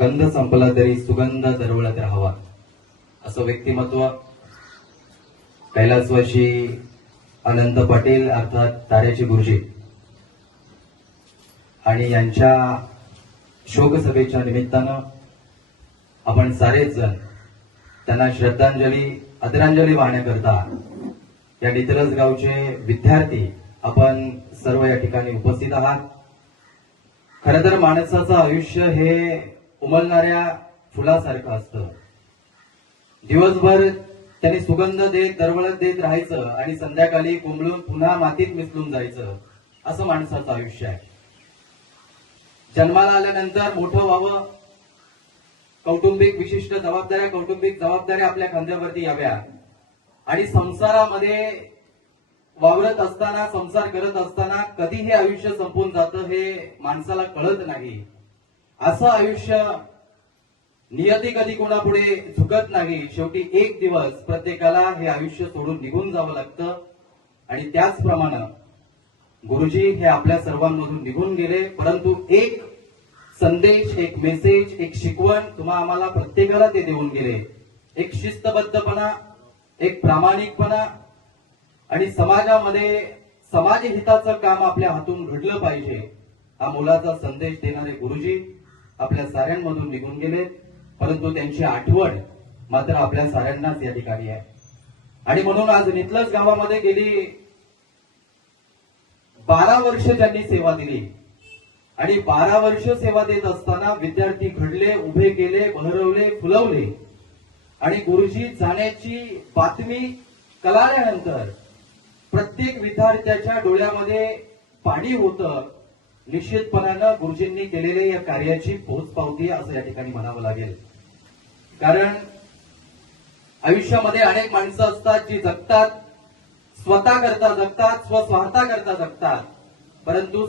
गंध संपला तरी सुगंध दरवळत राहावा, असं व्यक्तिमत्व कैलासवासी अनंत पाटील अर्थात ताऱ्याचे गुरुजी आणि यांच्या शोकसभेच्या निमित्तानं आपण सारेच जण त्यांना श्रद्धांजली आदरांजली वाहण्याकरता या नितरस गावचे विद्यार्थी आपण सर्व या ठिकाणी उपस्थित आहात. खरं तर माणसाचं आयुष्य हे उमलणाऱ्या फुलासारखं असतं. दिवसभर त्यांनी सुगंध देत दरवळत देत राहायचं आणि संध्याकाळी कोंबळून पुन्हा मातीत मिसळून जायचं, असं माणसाचं आयुष्य आहे. जन्माला आल्यानंतर मोठं व्हावं, कौटुंबिक विशिष्ट जबाबदाऱ्या कौटुंबिक जबाबदाऱ्या आपल्या खांद्यावरती याव्या आणि संसारामध्ये वावरत असताना संसार करत असताना कधी हे आयुष्य संपून जातं हे माणसाला कळत नाही. असं आयुष्य नियती कधी कोणापुढे झुकत नाही. शेवटी एक दिवस प्रत्येकाला हे आयुष्य सोडून निघून जावं लागतं आणि त्याचप्रमाणे गुरुजी हे आपल्या सर्वांमधून निघून गेले, परंतु एक संदेश, एक मेसेज, एक शिकवण तुम्हा आम्हाला प्रत्येकाला ते देऊन गेले. एक शिस्तबद्धपणा, एक प्रामाणिकपणा आणि समाजामध्ये समाजहिताचं काम आपल्या हातून घडलं पाहिजे हा मुलाचा संदेश देणारे गुरुजी आपल्या साऱ्यांमधून निघून गेले, परंतु त्यांची आठवण मात्र आपल्या साऱ्यांनाच या ठिकाणी आहे. आणि म्हणून आज नितलस गावामध्ये गेली 12 वर्ष ज्यांनी सेवा दिली आणि 12 वर्ष सेवा देत असताना विद्यार्थी घडले, उभे केले, बहरवले, फुलवले आणि गुरुजी जाण्याची बातमी कळाल्यानंतर प्रत्येक विद्यार्थ्याच्या डोळ्यामध्ये पाणी होतं. निश्चितपणानं गुरुजींनी केलेल्या या कार्याची पोचपावती असं या ठिकाणी म्हणावं लागेल. कारण आयुष्यामध्ये अनेक माणसं असतात जी जगतात, स्वतः करता जगतात, स्वस्वार्था करता जगतात, परंतु